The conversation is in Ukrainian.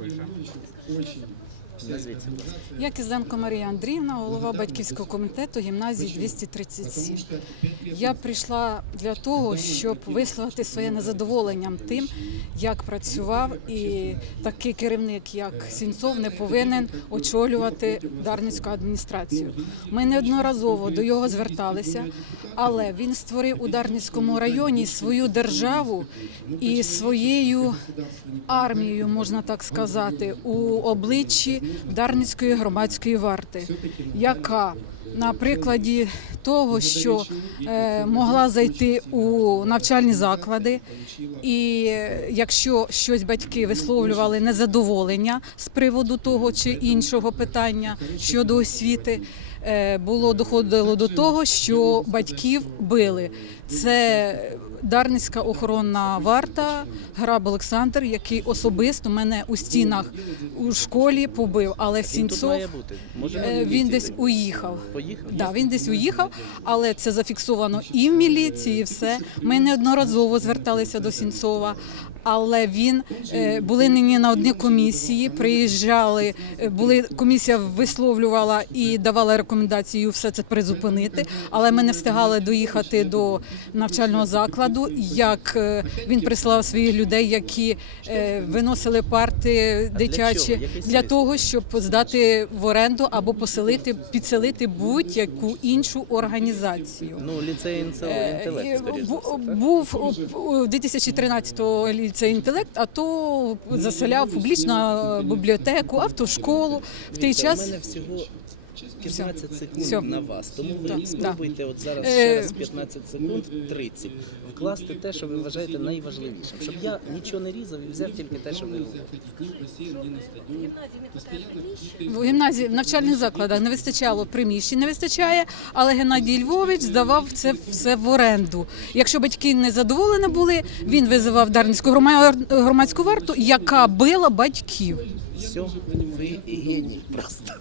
пише. Я Кизенко Марія Андріївна, голова батьківського комітету гімназії 237. Я прийшла для того, щоб висловити своє незадоволенням тим, як працював і такий керівник, як Сінцов, не повинен очолювати Дарницьку адміністрацію. Ми неодноразово до його зверталися, але він створив у Дарницькому районі свою державу і своєю армією, можна так сказати, у обличчі Дарницької громадської варти, яка на прикладі того, що е, могла зайти у навчальні заклади, і якщо щось батьки висловлювали незадоволення з приводу того чи іншого питання щодо освіти, е, було доходило до того, що батьків били. Це Дарницька охоронна варта, граб Олександр, який особисто мене у стінах у школі побив, але Сінцов е, він десь уїхав. Да, він десь уїхав, але це зафіксовано і в міліції, і все. Ми неодноразово зверталися до Сінцова, але він е, були нині на одній комісії. Приїжджали, е, були комісія висловлювала і давала рекомендацію все це призупинити. Але ми не встигали доїхати до навчального закладу. Як е, він прислав своїх людей, які виносили парти дитячі для того, щоб здати в оренду або поселити, підселити будь-яку іншу організацію. Ну, ліцей інтелект, інтелект Е, так? Був у 2013-го ліцей інтелект, а то заселяв публічну бібліотеку, автошколу. В той час У мене всього 15 секунд Всьо. на вас, тому ви Так, спробуйте от зараз Е, ще раз 15 секунд, 30, вкласти те, що ви вважаєте найважливішим, щоб я нічого не різав і взяв тільки те, що ви в гімназії в навчальних закладах не вистачало приміщень, не вистачає, але Геннадій Львович здавав це все в оренду. Якщо батьки не задоволені були, він визивав Дарницьку грома- громадську варту, яка била батьків. Все, ви геній просто.